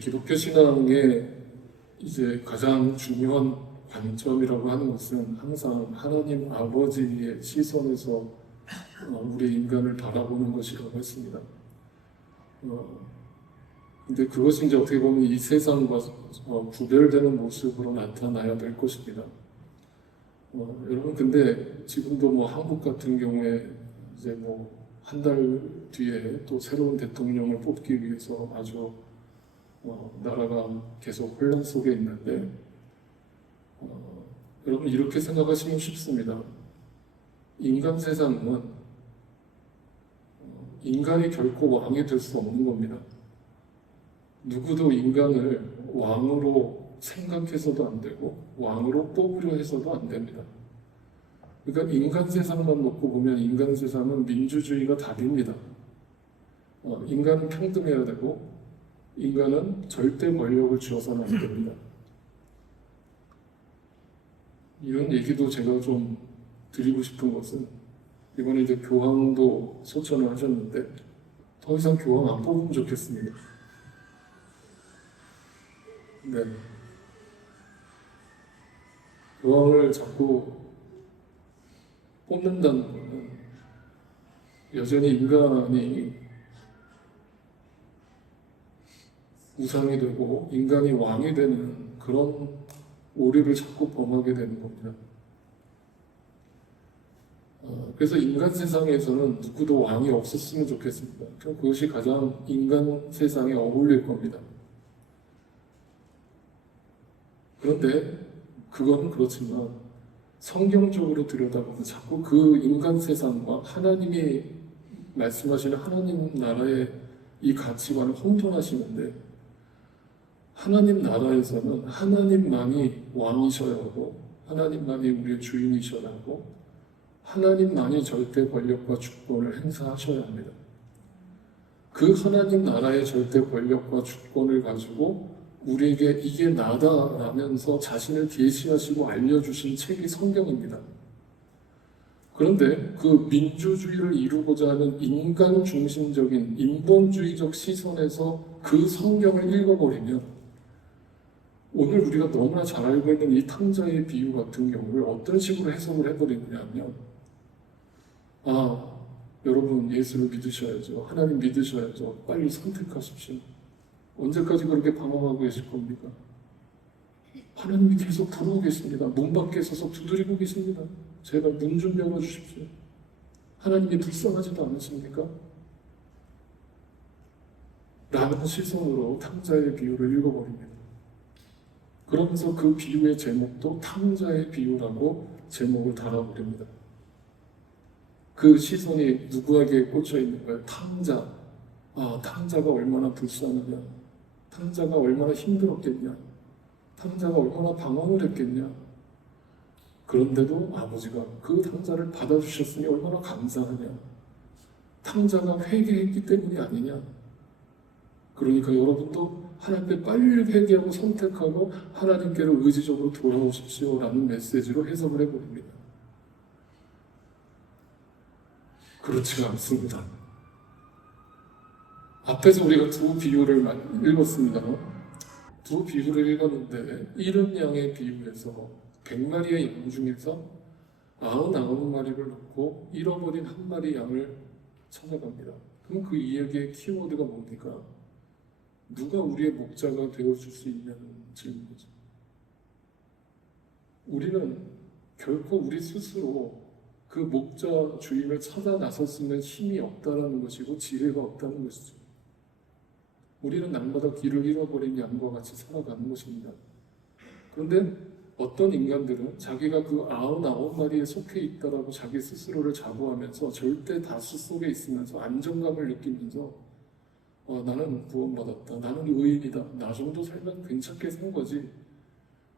기독교 신앙의 이제 가장 중요한 관점이라고 하는 것은 항상 하나님 아버지의 시선에서 우리 인간을 바라보는 것이라고 했습니다. 근데 그것이 이제 어떻게 보면 이 세상과 구별되는 모습으로 나타나야 될 것입니다. 여러분, 근데 지금도 뭐 한국 같은 경우에 이제 뭐 한 달 뒤에 또 새로운 대통령을 뽑기 위해서 아주 나라가 계속 혼란 속에 있는데, 여러분 이렇게 생각하시면 쉽습니다. 인간 세상은 인간이 결코 왕이 될 수 없는 겁니다. 누구도 인간을 왕으로 생각해서도 안 되고 왕으로 뽑으려 해서도 안 됩니다. 그러니까 인간 세상만 놓고 보면 인간 세상은 민주주의가 답입니다. 인간은 평등해야 되고 인간은 절대 권력을 쥐어서는 안 됩니다. 이런 얘기도 제가 좀 드리고 싶은 것은, 이번에 이제 교황도 소천을 하셨는데 더 이상 교황 안 뽑으면 좋겠습니다. 네. 교황을 자꾸 뽑는다는 것은 여전히 인간이 우상이 되고 인간이 왕이 되는 그런 오류를 자꾸 범하게 되는 겁니다. 그래서 인간 세상에서는 누구도 왕이 없었으면 좋겠습니다. 그것이 가장 인간 세상에 어울릴 겁니다. 그런데 그건 그렇지만 성경적으로 들여다보면 자꾸 그 인간 세상과 하나님이 말씀하시는 하나님 나라의 이 가치관을 혼돈하시는데, 하나님 나라에서는 하나님만이 왕이셔야 하고 하나님만이 우리의 주인이셔야 하고 하나님만이 절대 권력과 주권을 행사하셔야 합니다. 그 하나님 나라의 절대 권력과 주권을 가지고 우리에게 이게 나다라면서 자신을 계시하시고 알려주신 책이 성경입니다. 그런데 그 민주주의를 이루고자 하는 인간 중심적인 인본주의적 시선에서 그 성경을 읽어버리면, 오늘 우리가 너무나 잘 알고 있는 이 탕자의 비유 같은 경우를 어떤 식으로 해석을 해버리느냐면, 여러분 예수를 믿으셔야죠. 하나님 믿으셔야죠. 빨리 선택하십시오. 언제까지 그렇게 방황하고 계실 겁니까? 하나님이 계속 부르고 계십니다. 문 밖에 서서 두드리고 계십니다. 제발 문 좀 열어주십시오. 하나님이 불쌍하지도 않으십니까? 라는 시선으로 탕자의 비유를 읽어버립니다. 그러면서 그 비유의 제목도 탕자의 비유라고 제목을 달아버립니다. 그 시선이 누구에게 꽂혀 있는 거예요? 탕자. 탕자가 얼마나 불쌍하냐. 탕자가 얼마나 힘들었겠냐. 탕자가 얼마나 방황을 했겠냐. 그런데도 아버지가 그 탕자를 받아주셨으니 얼마나 감사하냐. 탕자가 회개했기 때문이 아니냐. 그러니까 여러분도 하나님께 빨리 회개하고 선택하고 하나님께로 의지적으로 돌아오십시오 라는 메시지로 해석을 해버립니다. 그렇지가 않습니다. 앞에서 우리가 두 비유를 읽었습니다. 두 비유를 읽었는데 70양의 비유에서 100마리의 양 중에서 99마리를 놓고 잃어버린 한 마리 양을 찾아갑니다. 그럼 그 이야기의 키워드가 뭡니까? 누가 우리의 목자가 되어줄 수 있냐는 질문이죠. 우리는 결코 우리 스스로 그 목자 주인을 찾아 나설 수 있는 힘이 없다라는 것이고 지혜가 없다는 것이죠. 우리는 날마다 길을 잃어버린 양과 같이 살아가는 것입니다. 그런데 어떤 인간들은 자기가 그 99마리에 속해 있다라고 자기 스스로를 자부하면서 절대 다수 속에 있으면서 안정감을 느끼면서 나는 구원받았다, 나는 의인이다, 나 정도 살면 괜찮게 산 거지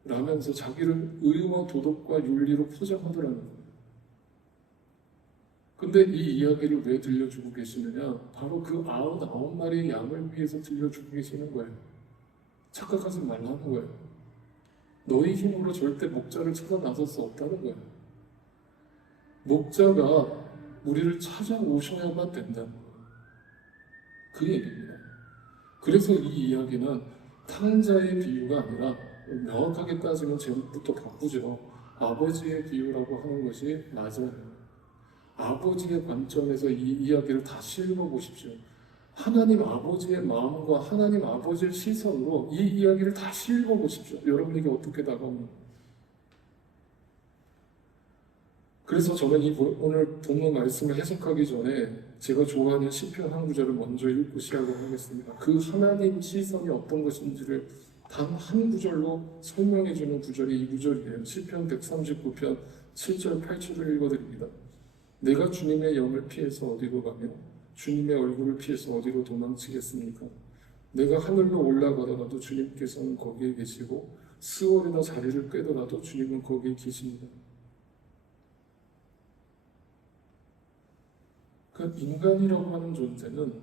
라면서 자기를 의와 도덕과 윤리로 포장하더라는 거예요. 근데 이 이야기를 왜 들려주고 계시느냐? 바로 그 99마리의 양을 위해서 들려주고 계시는 거예요. 착각하지 말라는 거예요. 너희 힘으로 절대 목자를 찾아 나설 수 없다는 거예요. 목자가 우리를 찾아오셔야만 된다는 거예요. 그 얘기입니다. 그래서 이 이야기는 탕자의 비유가 아니라 명확하게 따지면 제목부터 바꾸죠. 아버지의 비유라고 하는 것이 맞아요. 아버지의 관점에서 이 이야기를 다시 읽어보십시오. 하나님 아버지의 마음과 하나님 아버지의 시선으로 이 이야기를 다시 읽어보십시오. 여러분에게 어떻게 다가오는? 그래서 저는 오늘 본문 말씀을 해석하기 전에 제가 좋아하는 시편 한 구절을 먼저 읽고 시작을 하겠습니다. 그 하나님 시선이 어떤 것인지를 단 한 구절로 설명해주는 구절이 이 구절이에요. 시편 139편 7절 8절을 읽어드립니다. 내가 주님의 영을 피해서 어디로 가며 주님의 얼굴을 피해서 어디로 도망치겠습니까? 내가 하늘로 올라가더라도 주님께서는 거기에 계시고 스월이나 자리를 꿰더라도 주님은 거기에 계십니다. 그러니까 인간이라고 하는 존재는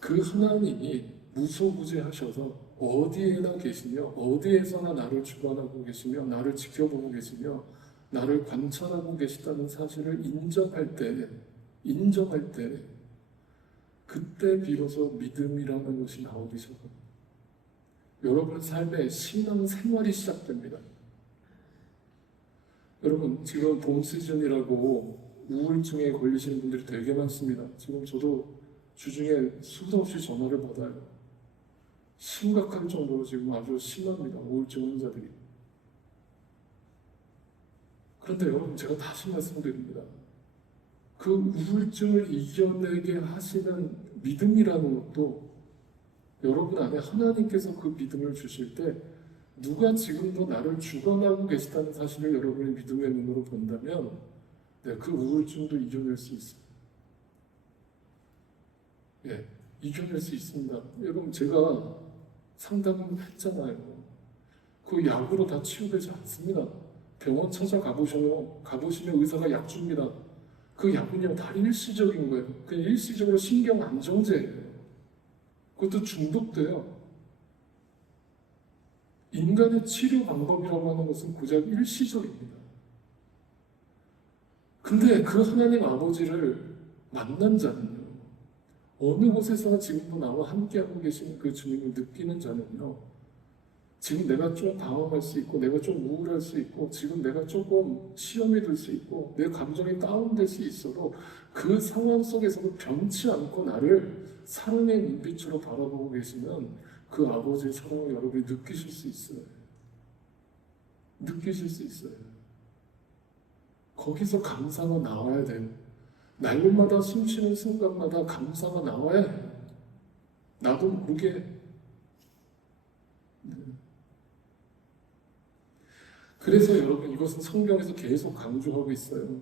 그 하나님이 무소부재하셔서 어디에나 계시며 어디에서나 나를 주관하고 계시며 나를 지켜보고 계시며 나를 관찰하고 계시다는 사실을 인정할 때 그때 비로소 믿음이라는 것이 나오기 시작합니다. 여러분 삶의 신앙 생활이 시작됩니다. 여러분 지금 봄 시즌이라고 우울증에 걸리시는 분들이 되게 많습니다. 지금 저도 주중에 수도 없이 전화를 받아요. 심각할 정도로 지금 아주 심합니다. 우울증 환자들이. 그런데 여러분 제가 다시 말씀드립니다. 그 우울증을 이겨내게 하시는 믿음이라는 것도 여러분 안에 하나님께서 그 믿음을 주실 때 누가 지금도 나를 주관하고 계시다는 사실을 여러분의 믿음의 눈으로 본다면 그 우울증도 이겨낼 수 있습니다. 이겨낼 수 있습니다. 여러분 제가 상담을 했잖아요. 그 약으로 다 치유되지 않습니다. 병원 가보시면 의사가 약 줍니다. 그 약은요 다 일시적인 거예요. 그냥 일시적으로 신경 안정제예요. 그것도 중독돼요. 인간의 치료 방법이라고 하는 것은 고작 일시적입니다. 근데 그 하나님 아버지를 만난 자는요, 어느 곳에서나 지금도 나와 함께하고 계시는 그 주님을 느끼는 자는요, 지금 내가 좀 당황할 수 있고, 내가 좀 우울할 수 있고, 지금 내가 조금 시험이 들 수 있고, 내 감정이 다운될 수 있어도 그 상황 속에서도 변치 않고 나를 사랑의 눈빛으로 바라보고 계시면 그 아버지의 사랑을 여러분이 느끼실 수 있어요. 느끼실 수 있어요. 거기서 감사가 나와야 돼요. 날마다 숨쉬는 순간마다 감사가 나와야 해요. 나도 모르게. 그래서 여러분 이것은 성경에서 계속 강조하고 있어요.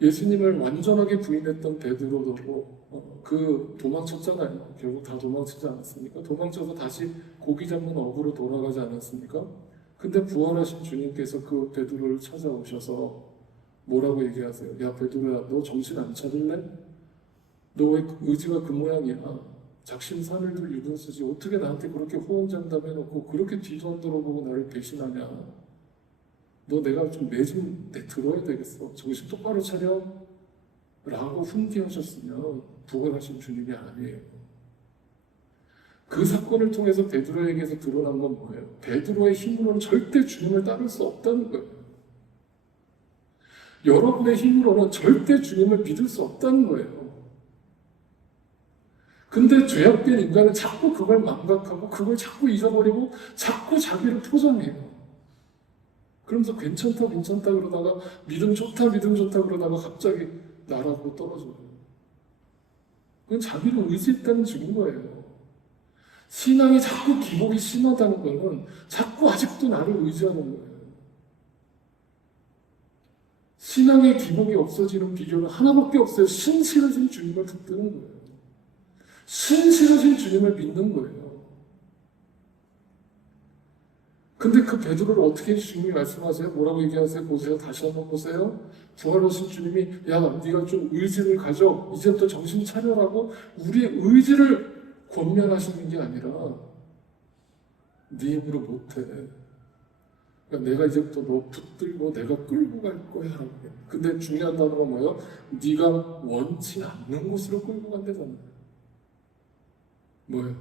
예수님을 완전하게 부인했던 베드로도 그 도망쳤잖아요. 결국 다 도망치지 않았습니까? 도망쳐서 다시 고기 잡는 어부로 돌아가지 않았습니까? 근데 부활하신 주님께서 그 베드로를 찾아오셔서 뭐라고 얘기하세요? 야 베드로야, 너 정신 안 차릴래? 너 왜 의지가 그 모양이야? 작심삼일들 유분 쓰지 어떻게 나한테 그렇게 호언장담해놓고 그렇게 뒤도 안 돌아보고 나를 배신하냐? 너 내가 좀 내 들어야 되겠어. 정신 똑바로 차려. 라고 훈계하셨으면 부활하신 주님이 아니에요. 그 사건을 통해서 베드로에게서 드러난 건 뭐예요? 베드로의 힘으로는 절대 주님을 따를 수 없다는 거예요. 여러분의 힘으로는 절대 주님을 믿을 수 없다는 거예요. 근데 죄악된 인간은 자꾸 그걸 망각하고 그걸 자꾸 잊어버리고 자꾸 자기를 포장해요. 그러면서 괜찮다 그러다가 믿음 좋다 그러다가 갑자기 나락으로 떨어져요. 그건 자기를 의지했다는 증인 거예요. 신앙이 자꾸 기복이 심하다는 거는 자꾸 아직도 나를 의지하는 거예요. 신앙의 기복이 없어지는 비결은 하나밖에 없어요. 신실하신 주님을 붙드는 거예요. 신실하신 주님을 믿는 거예요. 근데 그 베드로를 어떻게 주님이 말씀하세요? 뭐라고 얘기하세요? 보세요. 다시 한번 보세요. 부활하신 주님이 야 네가 좀 의지를 가져. 이제부터 정신 차려라고 우리의 의지를 권면하시는 게 아니라 네 힘으로 못해. 그러니까 내가 이제부터 너 붙들고 내가 끌고 갈 거야. 근데 중요한 단어가 뭐예요? 네가 원치 않는 곳으로 끌고 간다잖아요. 뭐예요?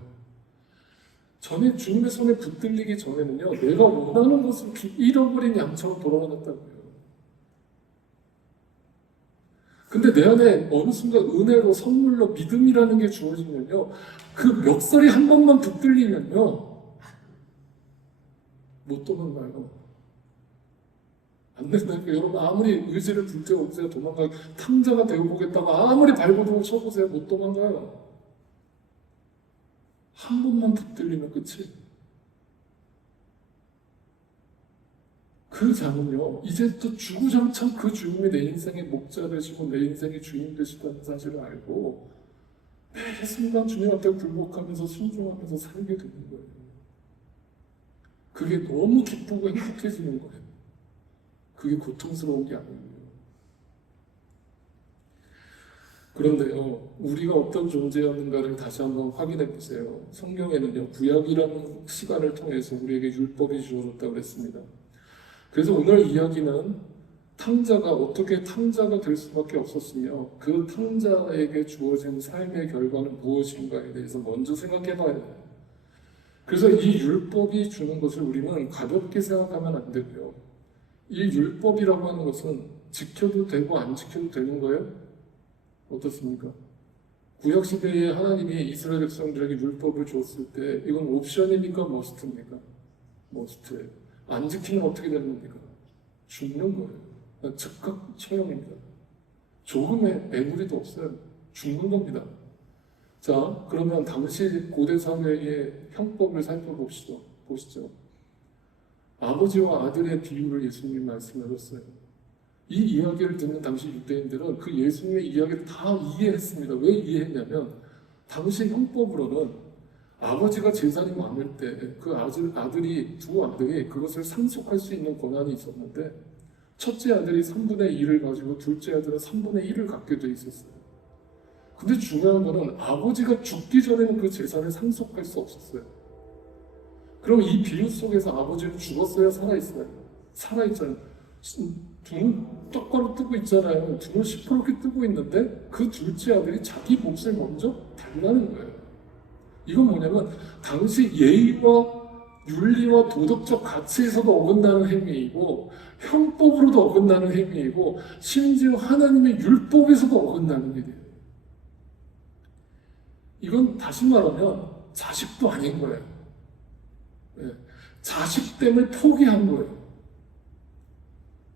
전에 주님의 손에 붙들리기 전에는요, 내가 원하는 것을 잃어버린 양처럼 돌아다녔다고요. 근데 내 안에 어느 순간 은혜로, 선물로, 믿음이라는 게 주어지면요, 그 멱살이 한 번만 붙들리면요, 못 도망가요. 안 된다니까. 여러분, 아무리 의지를 불태워보세요, 도망가요. 탕자가 되어보겠다고 아무리 발버둥을 쳐보세요, 못 도망가요. 한 번만 붙들리면 끝이. 그 장은요, 이제 또 주구장창 그 주님이 내 인생의 목자 되시고 내 인생의 주인 되시다는 사실을 알고 매 순간 주님 앞에 굴복하면서 순종하면서 살게 되는 거예요. 그게 너무 기쁘고 행복해지는 거예요. 그게 고통스러운 게 아니에요. 그런데요, 우리가 어떤 존재였는가를 다시 한번 확인해 보세요. 성경에는요, 구약이라는 시간을 통해서 우리에게 율법이 주어졌다고 그랬습니다. 그래서 오늘 이야기는 탕자가 어떻게 탕자가 될 수밖에 없었으며 그 탕자에게 주어진 삶의 결과는 무엇인가에 대해서 먼저 생각해 봐야 돼요. 그래서 이 율법이 주는 것을 우리는 가볍게 생각하면 안 되고요. 이 율법이라고 하는 것은 지켜도 되고 안 지켜도 되는 거예요? 어떻습니까? 구약시대에 하나님이 이스라엘 백성들에게 율법을 줬을 때 이건 옵션입니까? 머스트입니까? 머스트예요. 안 지키면 어떻게 되는 겁니까? 죽는 거예요. 즉각 처형입니다. 조금의 애무리도 없어요. 죽는 겁니다. 자, 그러면 당시 고대 사회의 형법을 살펴봅시다. 보시죠. 아버지와 아들의 비유를 예수님이 말씀하셨어요. 이 이야기를 듣는 당시 유대인들은 그 예수님의 이야기를 다 이해했습니다. 왜 이해했냐면 당시 형법으로는 아버지가 재산이 많을 때 그 아들이 두 아들이 그것을 상속할 수 있는 권한이 있었는데 첫째 아들이 3분의 2를 가지고 둘째 아들은 3분의 1을 갖게 돼 있었어요. 근데 중요한 거는 아버지가 죽기 전에는 그 재산을 상속할 수 없었어요. 그럼 이 비유 속에서 아버지는 죽었어요? 살아있어요? 살아있잖아요. 눈 똑바로 뜨고 있잖아요. 눈을 시퍼렇게 뜨고 있는데 그 둘째 아들이 자기 몫을 먼저 달라는 거예요. 이건 뭐냐면 당시 예의와 윤리와 도덕적 가치에서도 어긋나는 행위이고 형법으로도 어긋나는 행위이고 심지어 하나님의 율법에서도 어긋나는 일이에요. 이건 다시 말하면 자식도 아닌 거예요. 네. 자식됨을 포기한 거예요.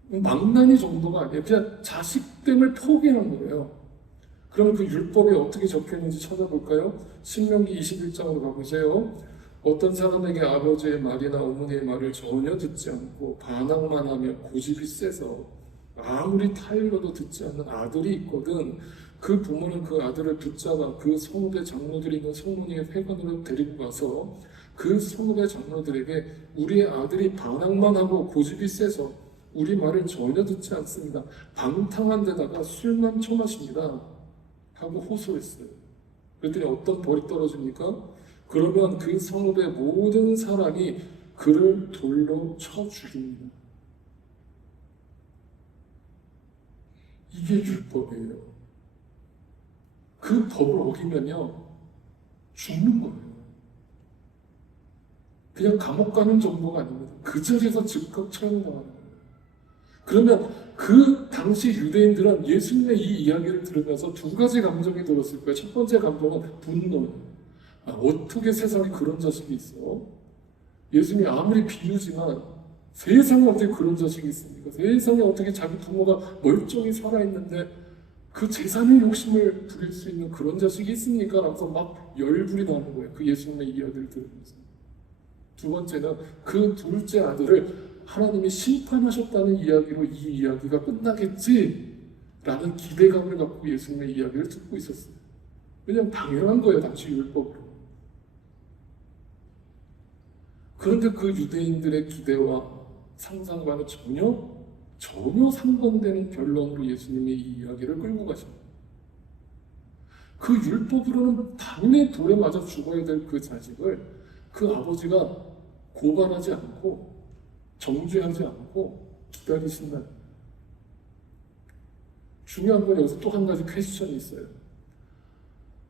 망나니 정도가 아니에요. 그냥 자식됨을 포기한 거예요. 그러면 그 율법에 어떻게 적혀있는지 찾아볼까요? 신명기 21장으로 가보세요. 어떤 사람에게 아버지의 말이나 어머니의 말을 전혀 듣지 않고 반항만 하며 고집이 세서 아무리 타일러도 듣지 않는 아들이 있거든 그 부모는 그 아들을 붙잡아 그 성읍의 장로들이 있는 성문의 회관으로 데리고 가서 그 성읍의 장로들에게 우리의 아들이 반항만 하고 고집이 세서 우리 말을 전혀 듣지 않습니다. 방탕한 데다가 술만 처마십니다. 하고 호소했어요. 그랬더니 어떤 벌이 떨어집니까? 그러면 그 성읍의 모든 사람이 그를 돌로 쳐 죽입니다. 이게 율법이에요. 그 법을 어기면요 죽는 거예요. 그냥 감옥 가는 정도가 아닙니다. 그 자리에서 즉각 처형당하는 거예요. 그러면 그 당시 유대인들은 예수님의 이 이야기를 들으면서 두 가지 감정이 들었을 거예요. 첫 번째 감정은 분노예요. 어떻게 세상에 그런 자식이 있어? 예수님이 아무리 비유지만 세상에 어떻게 그런 자식이 있습니까? 세상에 어떻게 자기 부모가 멀쩡히 살아있는데 그 재산의 욕심을 부릴 수 있는 그런 자식이 있습니까? 라면서 막 열불이 나는 거예요. 그 예수님의 이야기를 들으면서. 두 번째는 그 둘째 아들을 하나님이 심판하셨다는 이야기로 이 이야기가 끝나겠지 라는 기대감을 갖고 예수님의 이야기를 듣고 있었어요. 왜냐하면 당연한 거예요. 당시 율법으로. 그런데 그 유대인들의 기대와 상상과는 전혀 상반되는 변론으로 예수님이 이 이야기를 끌고 가십니다. 그 율법으로는 당연히 돌에 맞아 죽어야 될 그 자식을 그 아버지가 고발하지 않고 정죄하지 않고 기다리신다. 중요한 건 여기서 또 한 가지 퀘스천이 있어요.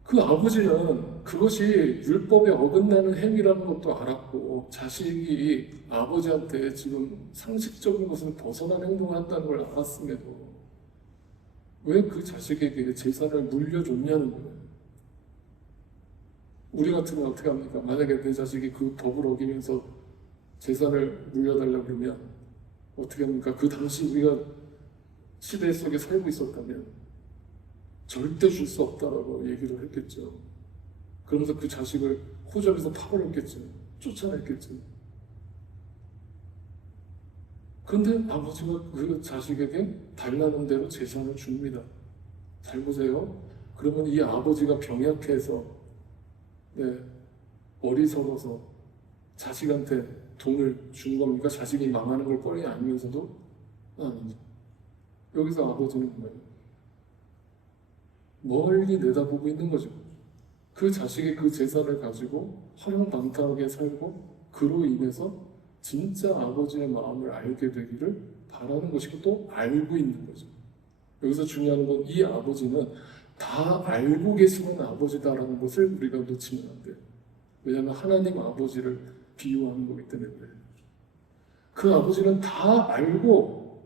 그 아버지는 그것이 율법에 어긋나는 행위라는 것도 알았고 자식이 아버지한테 지금 상식적인 것을 벗어난 행동을 한다는 걸 알았음에도 왜 그 자식에게 재산을 물려줬냐는 거예요. 우리 같으면 어떻게 합니까? 만약에 내 자식이 그 법을 어기면서 재산을 물려달라고 그러면 어떻게 합니까? 그 당시 우리가 시대 속에 살고 있었다면 절대 줄 수 없다라고 얘기를 했겠죠. 그러면서 그 자식을 호적에서 파버렸겠죠. 쫓아냈겠죠. 그런데 아버지가 그 자식에게 달라는 대로 재산을 줍니다. 잘 보세요. 그러면 이 아버지가 병약해서 어리석어서 자식한테 돈을 준 겁니까? 자식이 망하는 걸 뻔히 알면서도 아니죠. 여기서 아버지는 뭐예요? 멀리 내다보고 있는 거죠. 그 자식이 그 재산을 가지고 허영방탕하게 살고 그로 인해서 진짜 아버지의 마음을 알게 되기를 바라는 것이고 또 알고 있는 거죠. 여기서 중요한 건 이 아버지는 다 알고 계시는 아버지다라는 것을 우리가 놓치면 안 돼요. 왜냐하면 하나님 아버지를 비유하는 거기 때문에 그래요. 그 아버지는 다 알고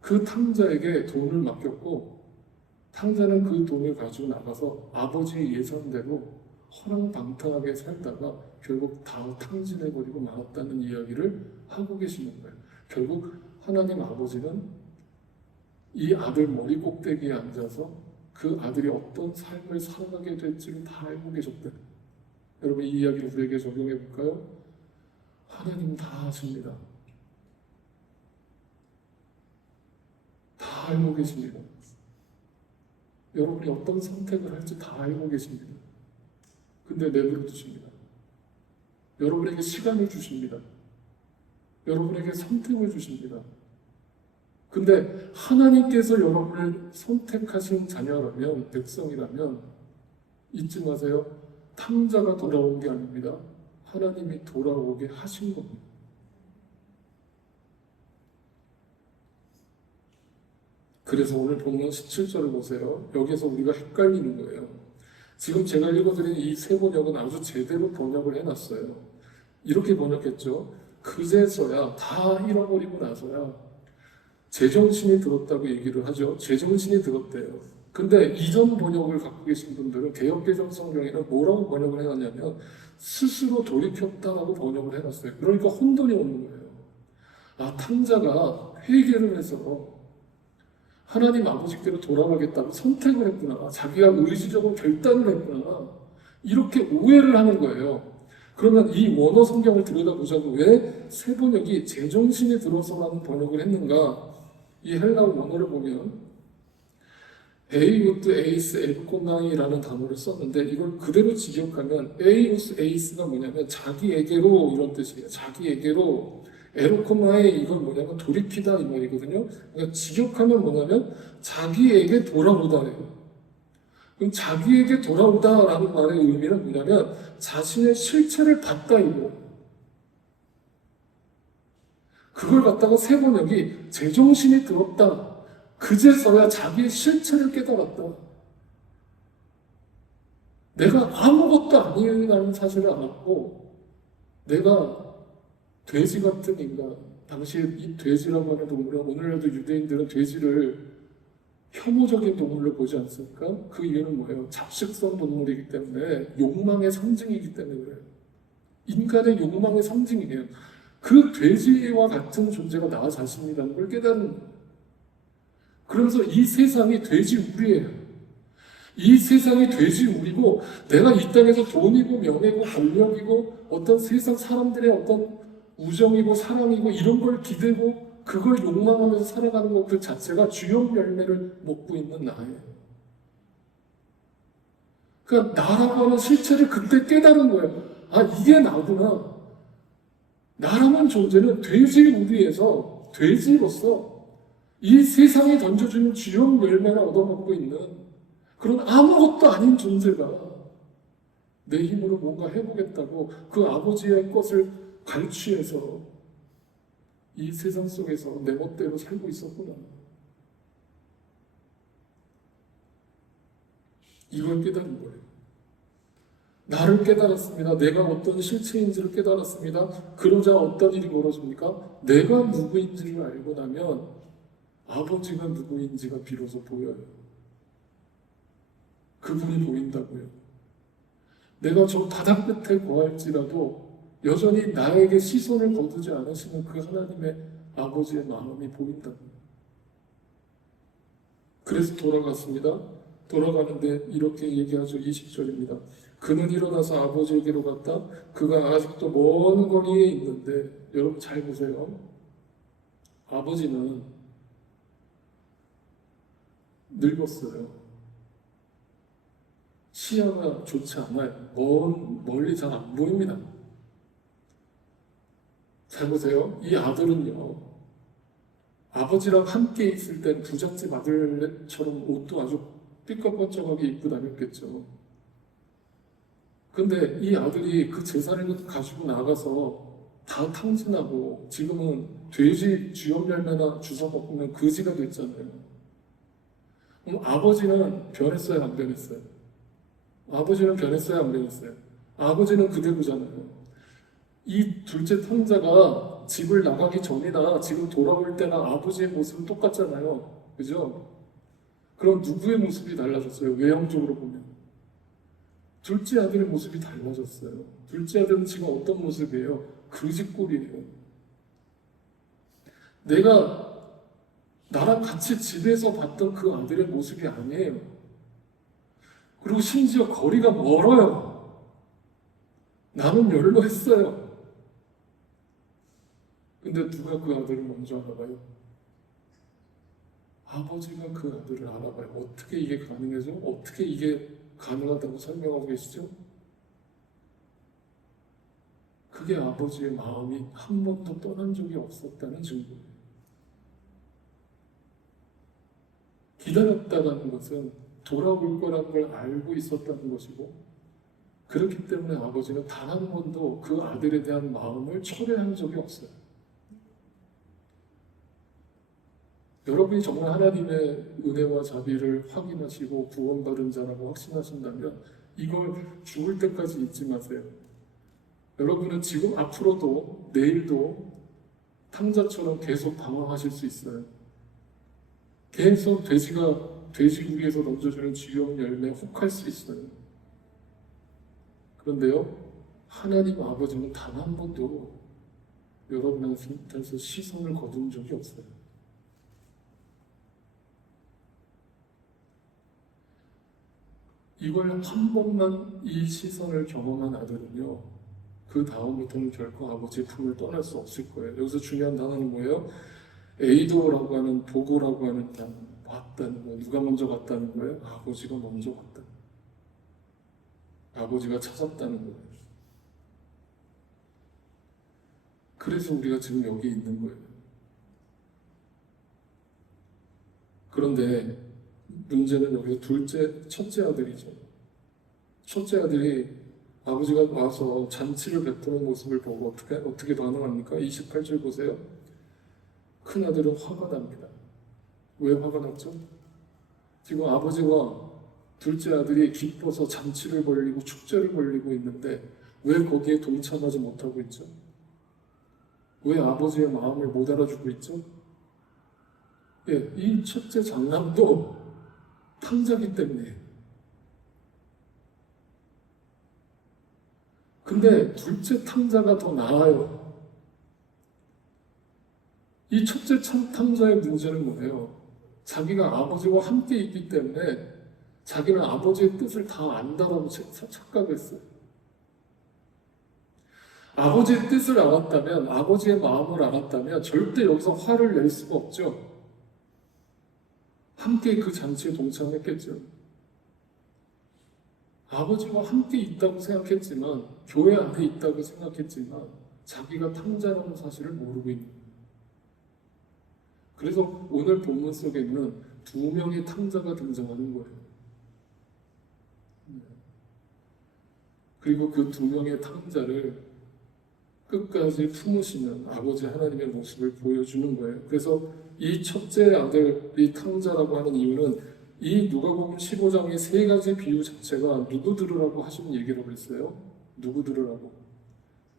그 탕자에게 돈을 맡겼고 탕자는 그 돈을 가지고 나가서 아버지의 예산대로 허랑방탕하게 살다가 결국 다 탕진해버리고 말았다는 이야기를 하고 계시는 거예요. 결국 하나님 아버지는 이 아들 머리 꼭대기에 앉아서 그 아들이 어떤 삶을 살아가게 될지를 다 알고 계셨다. 여러분 이 이야기를 우리에게 적용해 볼까요? 하나님 다 아십니다. 다 알고 계십니다. 여러분이 어떤 선택을 할지 다 알고 계십니다. 근데 내버려 두십니다. 여러분에게 시간을 주십니다. 여러분에게 선택을 주십니다. 근데 하나님께서 여러분을 선택하신 자녀라면, 백성이라면 잊지 마세요. 탕자가 돌아온 게 아닙니다. 하나님이 돌아오게 하신 겁니다. 그래서 오늘 본문 17절을 보세요. 여기서 우리가 헷갈리는 거예요. 지금 제가 읽어드린 이 세 번역은 아주 제대로 번역을 해놨어요. 이렇게 번역했죠. 그제서야 다 잃어버리고 나서야 제정신이 들었다고 얘기를 하죠. 제정신이 들었대요. 근데 이전 번역을 갖고 계신 분들은 개역개정 성경에는 뭐라고 번역을 해놨냐면 스스로 돌이켰다라고 번역을 해놨어요. 그러니까 혼돈이 오는 거예요. 아, 탕자가 회개를 해서 하나님 아버지께로 돌아가겠다고 선택을 했구나. 자기가 의지적으로 결단을 했구나. 이렇게 오해를 하는 거예요. 그러면 이 원어 성경을 들여다보자고 왜 세 번역이 제정신이 들어서라는 번역을 했는가? 이 헬라어 원어를 보면 에이우스 에이스 에르코나이라는 단어를 썼는데 이걸 그대로 직역하면 에이우스 에이스가 뭐냐면 자기에게로 이런 뜻이에요. 자기에게로 에르코나이 이건 뭐냐면 돌이키다 이 말이거든요. 그러니까 직역하면 뭐냐면 자기에게 돌아오다예요. 그럼 자기에게 돌아오다라는 말의 의미는 뭐냐면 자신의 실체를 봤다 이거. 그걸 갖다가 세 번역이 제정신이 들었다. 그제서야 자기의 실체를 깨달았다. 내가 아무것도 아니라는 사실을 알았고 내가 돼지 같은 인간, 당시에 이 돼지라고 하는 동물은 오늘날도 유대인들은 돼지를 혐오적인 동물로 보지 않습니까? 그 이유는 뭐예요? 잡식성 동물이기 때문에 욕망의 상징이기 때문에 그래요. 인간의 욕망의 상징이에요. 그 돼지와 같은 존재가 나 자신이라는 걸 깨닫는 거예요. 그러면서 이 세상이 돼지우리예요. 이 세상이 돼지우리고 내가 이 땅에서 돈이고 명예고 권력이고 어떤 세상 사람들의 어떤 우정이고 사랑이고 이런 걸 기대고 그걸 욕망하면서 살아가는 것 그 자체가 주역 열매를 먹고 있는 나예요. 그러니까 나라고 하는 실체를 그때 깨달은 거예요. 아, 이게 나구나. 나라는 존재는 돼지우리에서 돼지로서 이 세상이 던져주는 주역 열매를 얻어먹고 있는 그런 아무것도 아닌 존재가 내 힘으로 뭔가 해보겠다고 그 아버지의 것을 갈취해서 이 세상 속에서 내 멋대로 살고 있었구나. 이걸 깨달은 거예요. 나를 깨달았습니다. 내가 어떤 실체인지를 깨달았습니다. 그러자 어떤 일이 벌어집니까? 내가 누구인지를 알고 나면 아버지가 누구인지가 비로소 보여요. 그분이 보인다고요. 내가 저 바닥 끝에 거할지라도 여전히 나에게 시선을 거두지 않으시는 그 하나님의 아버지의 마음이 보인다고요. 그래서 돌아갔습니다. 돌아가는데 이렇게 얘기하죠. 20절입니다. 그는 일어나서 아버지에게로 갔다. 그가 아직도 먼 거리에 있는데, 여러분 잘 보세요. 아버지는 늙었어요. 시야가 좋지 않아요. 멀리 잘 안 보입니다. 잘 보세요. 이 아들은요, 아버지랑 함께 있을 땐 부잣집 아들처럼 옷도 아주 삐까뻔쩍하게 입고 다녔겠죠. 근데 이 아들이 그 재산을 가지고 나가서 다 탕진하고 지금은 돼지 쥐염 열매나 주워 먹으면 거지가 됐잖아요. 그럼 아버지는 변했어요, 안 변했어요? 아버지는 변했어요, 안 변했어요? 아버지는 그대로잖아요. 이 둘째 탕자가 집을 나가기 전이나 지금 돌아올 때나 아버지의 모습은 똑같잖아요. 그죠? 그럼 누구의 모습이 달라졌어요? 외형적으로 보면. 둘째 아들의 모습이 달라졌어요. 둘째 아들은 지금 어떤 모습이에요? 거지꼴이에요. 내가 나랑 같이 집에서 봤던 그 아들의 모습이 아니에요. 그리고 심지어 거리가 멀어요. 나는 연로했어요. 근데 누가 그 아들을 먼저 알아봐요? 아버지가 그 아들을 알아봐요. 어떻게 이게 가능해져? 어떻게 이게 가능하다고 설명하고 계시죠? 그게 아버지의 마음이 한 번도 떠난 적이 없었다는 증거예요. 기다렸다는 것은 돌아올 거라는 걸 알고 있었다는 것이고, 그렇기 때문에 아버지는 단 한 번도 그 아들에 대한 마음을 철회한 적이 없어요. 여러분이 정말 하나님의 은혜와 자비를 확인하시고 구원받은 자라고 확신하신다면 이걸 죽을 때까지 잊지 마세요. 여러분은 지금 앞으로도 내일도 탕자처럼 계속 방황하실 수 있어요. 계속 돼지구리에서 던져주는 쥐염 열매 혹할 수 있어요. 그런데요, 하나님 아버지는 단 한 번도 여러분한테서 시선을 거둔 적이 없어요. 이걸 한 번만 이 시선을 경험한 아들은요, 그 다음부터는 결코 아버지의 품을 떠날 수 없을 거예요. 여기서 중요한 단어는 뭐예요? 에이도라고 하는, 보고라고 하는 단어, 왔다는 거예요. 누가 먼저 갔다는 거예요? 아버지가 먼저 갔다. 아버지가 찾았다는 거예요. 그래서 우리가 지금 여기 있는 거예요. 그런데 문제는 여기서 첫째 아들이죠. 첫째 아들이 아버지가 와서 잔치를 베푸는 모습을 보고 어떻게 반응합니까? 28절 보세요. 큰 아들은 화가 납니다. 왜 화가 났죠? 지금 아버지와 둘째 아들이 기뻐서 잔치를 벌리고 축제를 벌리고 있는데 왜 거기에 동참하지 못하고 있죠? 왜 아버지의 마음을 못 알아주고 있죠? 예, 이 첫째 장남도 탕자기 때문에. 근데 둘째 탕자가 더 나아요. 이 첫째 탕자의 문제는 뭐예요? 자기가 아버지와 함께 있기 때문에 자기는 아버지의 뜻을 다 안다라고 착각했어요. 아버지의 뜻을 알았다면, 아버지의 마음을 알았다면 절대 여기서 화를 낼 수가 없죠. 함께 그 잔치에 동참했겠죠. 아버지와 함께 있다고 생각했지만, 교회 안에 있다고 생각했지만 자기가 탕자라는 사실을 모르고 있는 거예요. 그래서 오늘 본문 속에는 두 명의 탕자가 등장하는 거예요. 그리고 그 두 명의 탕자를 끝까지 품으시는 아버지 하나님의 모습을 보여주는 거예요. 그래서 이 첫째 아들이 탕자라고 하는 이유는 이 누가복음 15장의 세 가지 비유 자체가 누구 들으라고 하신 얘기라고 했어요? 누구 들으라고?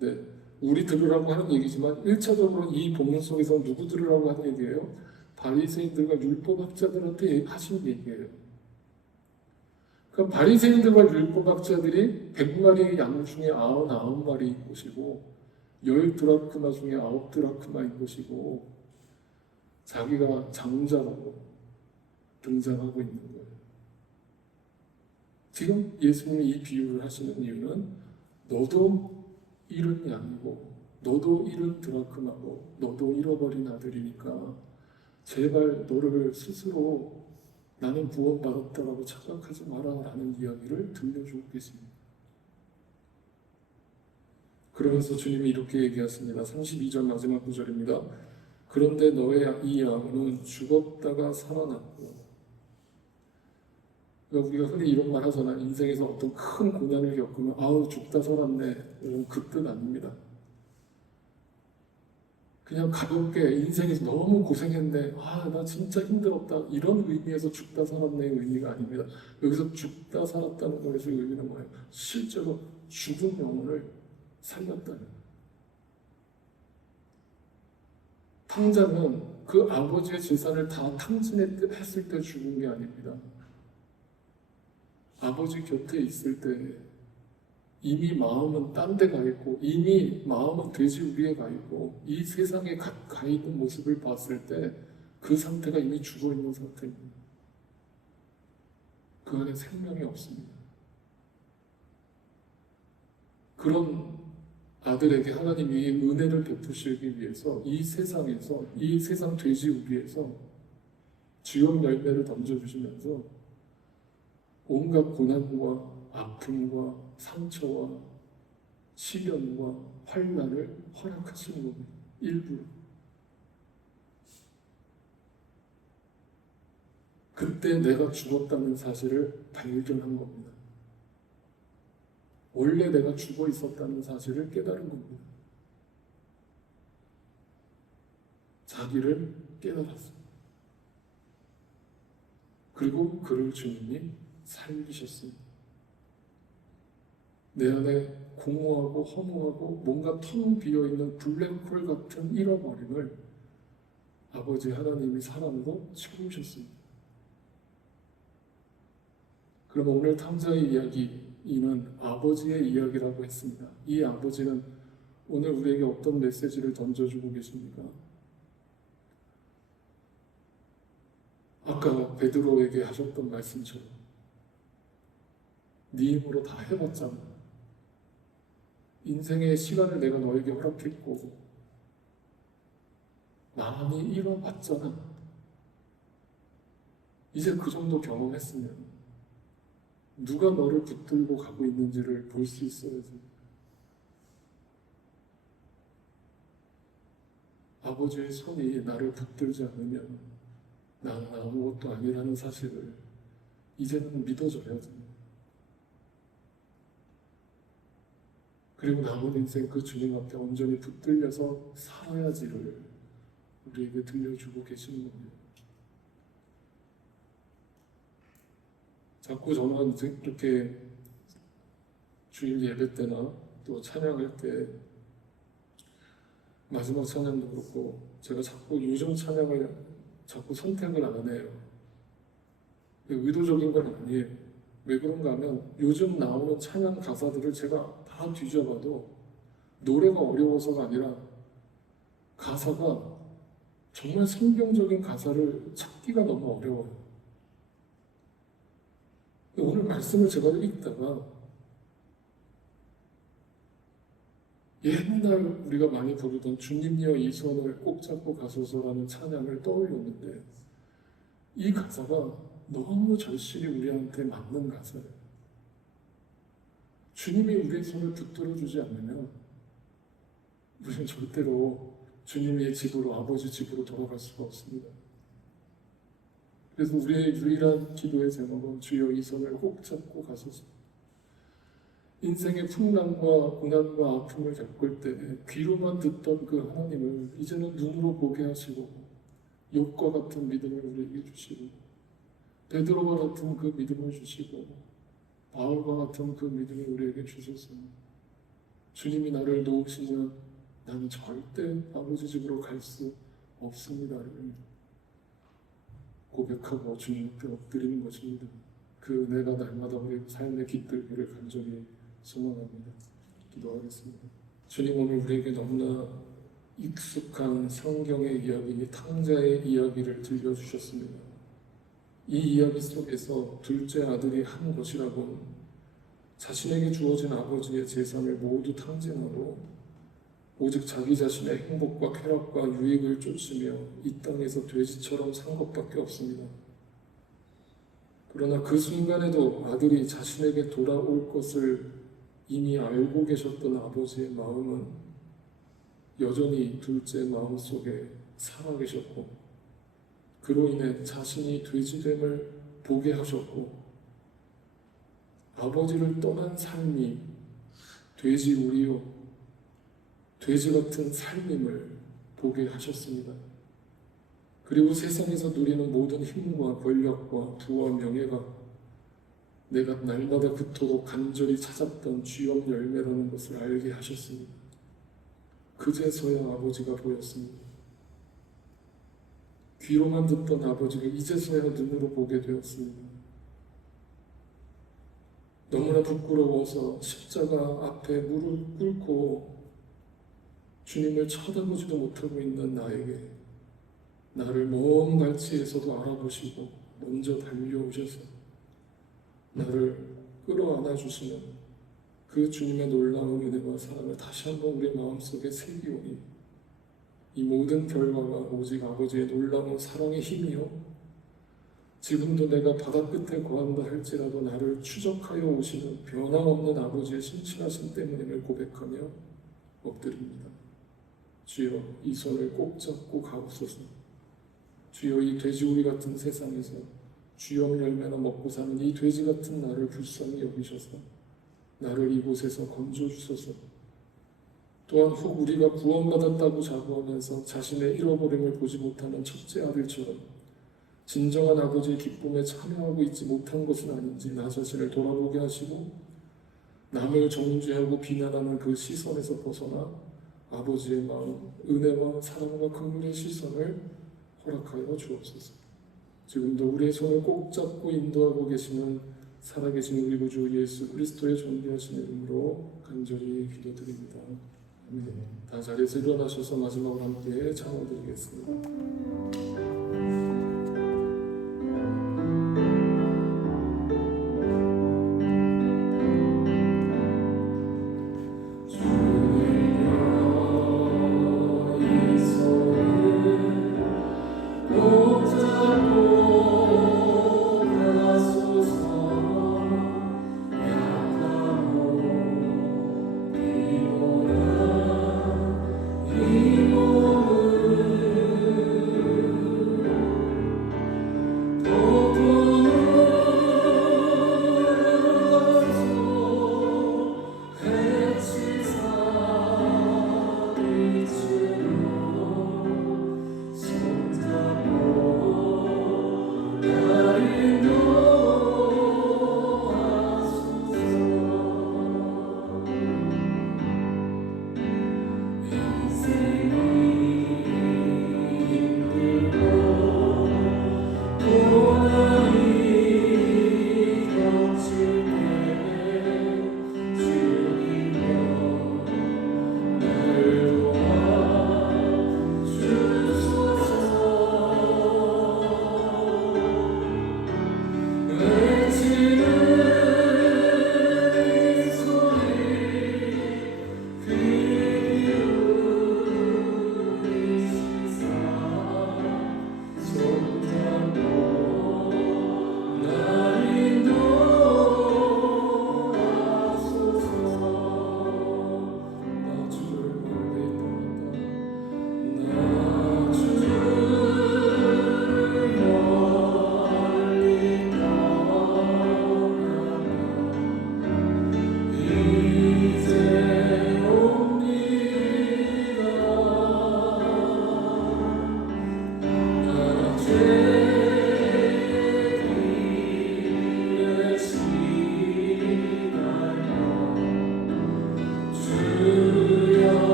네, 우리 들으라고 하는 얘기지만 1차적으로 이 본문 속에서 누구 들으라고 하는 얘기예요? 바리새인들과 율법학자들한테 하신 얘기예요. 그럼 바리새인들과 율법학자들이 100마리의 양 중에 99마리인 것이고 10드라크마 중에 9드라크마인 것이고 자기가 장자라고 등장하고 있는 거예요. 지금 예수님이 이 비유를 하시는 이유는 너도 잃은 양이고 너도 잃은 드라크마고 너도 잃어버린 아들이니까 제발 너를 스스로 나는 구원받았다라고 착각하지 마라 라는 이야기를 들려주고 계십니다. 그러면서 주님이 이렇게 얘기하십니다. 32절 마지막 구절입니다. 그런데 너의 이 양은 죽었다가 살아났고, 그러니까 우리가 흔히 이런 말 하잖아요. 인생에서 어떤 큰 고난을 겪으면 아우 죽다 살았네, 그 뜻 아닙니다. 그냥 가볍게 인생에서 너무 고생했는데 나 진짜 힘들었다 이런 의미에서 죽다 살았네의 의미가 아닙니다. 여기서 죽다 살았다는 것에서 의미는 뭐예요? 실제로 죽은 영혼을 살렸다는. 탕자는 그 아버지의 재산을 다 탕진했을 때 죽은 게 아닙니다. 아버지 곁에 있을 때 이미 마음은 딴 데 가 있고 이미 마음은 돼지 위에 가 있고 이 세상에 가 있는 모습을 봤을 때 그 상태가 이미 죽어 있는 상태입니다. 그 안에 생명이 없습니다. 그런 아들에게 하나님이 은혜를 베푸시기 위해서 이 세상에서 이 세상 돼지 위에서 지옥 열매를 던져주시면서 온갖 고난과 아픔과 상처와 시련과 환난을 허락하시는 겁니다. 일부러. 그때 내가 죽었다는 사실을 발견한 겁니다. 원래 내가 죽어 있었다는 사실을 깨달은 겁니다. 자기를 깨달았습니다. 그리고 그를 주님이 살리셨습니다. 내 안에 공허하고 허무하고 뭔가 텅 비어있는 블랙홀 같은 잃어버림을 아버지 하나님이 사랑으로 채우셨습니다. 그럼 오늘 탕자의 이야기는 아버지의 이야기라고 했습니다. 이 아버지는 오늘 우리에게 어떤 메시지를 던져주고 계십니까? 아까 베드로에게 하셨던 말씀처럼 네 힘으로 다 해봤잖아. 인생의 시간을 내가 너에게 허락했고 많이 잃어봤잖아. 이제 그 정도 경험했으면 누가 너를 붙들고 가고 있는지를 볼 수 있어야지. 아버지의 손이 나를 붙들지 않으면 나는 아무것도 아니라는 사실을 이제는 믿어줘야지. 그리고 남은 인생 그 주님 앞에 온전히 붙들려서 살아야지를 우리에게 들려주고 계시는 겁니다. 자꾸 저는 이렇게 주일 예배 때나 또 찬양할 때 마지막 찬양도 그렇고 제가 자꾸 요즘 찬양을 자꾸 선택을 안 해요. 의도적인 건 아니에요. 왜 그런가 하면 요즘 나오는 찬양 가사들을 제가 다 뒤져봐도 노래가 어려워서가 아니라 가사가 정말 성경적인 가사를 찾기가 너무 어려워요. 오늘 말씀을 제가 읽다가 옛날 우리가 많이 부르던 주님여 이 손을 꼭 잡고 가소서라는 찬양을 떠올렸는데 이 가사가 너무 절실히 우리한테 맞는 가사예요. 주님이 우리의 손을 붙들어 주지 않으면 우리는 절대로 주님의 집으로, 아버지 집으로 돌아갈 수가 없습니다. 그래서 우리의 유일한 기도의 제목은 주여 이 손을 꼭 잡고 가소서. 인생의 풍랑과 고난과 아픔을 겪을 때 귀로만 듣던 그 하나님을 이제는 눈으로 보게 하시고 욕과 같은 믿음을 우리에게 주시고 베드로와 같은 그 믿음을 주시고 바울과 같은 그 믿음을 우리에게 주셔서 주님이 나를 놓으시면 나는 절대 아버지 집으로 갈 수 없습니다를 고백하고 주님 앞에 엎드리는 것입니다. 그 은혜가 날마다 우리 삶에 깃들기를 간절히 소망합니다. 기도하겠습니다. 주님, 오늘 우리에게 너무나 익숙한 성경의 이야기, 탕자의 이야기를 들려주셨습니다. 이 이야기 속에서 둘째 아들이 한 것이라곤 자신에게 주어진 아버지의 재산을 모두 탕진하고 오직 자기 자신의 행복과 쾌락과 유익을 쫓으며 이 땅에서 돼지처럼 산 것밖에 없습니다. 그러나 그 순간에도 아들이 자신에게 돌아올 것을 이미 알고 계셨던 아버지의 마음은 여전히 둘째 마음속에 살아계셨고 그로 인해 자신이 돼지됨을 보게 하셨고 아버지를 떠난 삶이 돼지 우리요 돼지 같은 삶임을 보게 하셨습니다. 그리고 세상에서 누리는 모든 힘과 권력과 부와 명예가 내가 날마다 그토록 간절히 찾았던 쥐업 열매라는 것을 알게 하셨습니다. 그제서야 아버지가 보였습니다. 귀로만 듣던 아버지를 이제서야 눈으로 보게 되었습니다. 너무나 부끄러워서 십자가 앞에 무릎 꿇고 주님을 쳐다보지도 못하고 있는 나에게 나를 먼 발치에서도 알아보시고 먼저 달려오셔서 나를 끌어안아 주시는 그 주님의 놀라운 은혜와 사랑을 다시 한번 우리 마음속에 새기오니 이 모든 결과가 오직 아버지의 놀라운 사랑의 힘이요 지금도 내가 바다 끝에 거한다 할지라도 나를 추적하여 오시는 변함없는 아버지의 신실하심 때문임을 고백하며 엎드립니다. 주여, 이 손을 꼭 잡고 가옵소서. 주여, 이 돼지우리 같은 세상에서 쥐염 열매나 먹고 사는 이 돼지 같은 나를 불쌍히 여기셔서 나를 이곳에서 건져주소서. 또한 혹 우리가 구원받았다고 자부하면서 자신의 잃어버림을 보지 못하는 첫째 아들처럼 진정한 아버지의 기쁨에 참여하고 있지 못한 것은 아닌지 나 자신을 돌아보게 하시고 남을 정죄하고 비난하는 그 시선에서 벗어나 아버지의 마음, 은혜와 사랑과 긍휼의 시선을 허락하여 주옵소서. 지금도 우리의 손을 꼭 잡고 인도하고 계시는 살아계신 우리 구주 예수 그리스도의 존귀하신 이름으로 간절히 기도드립니다. 아멘. 다 자리에서 일어나셔서 마지막으로 함께 찬양드리겠습니다. I know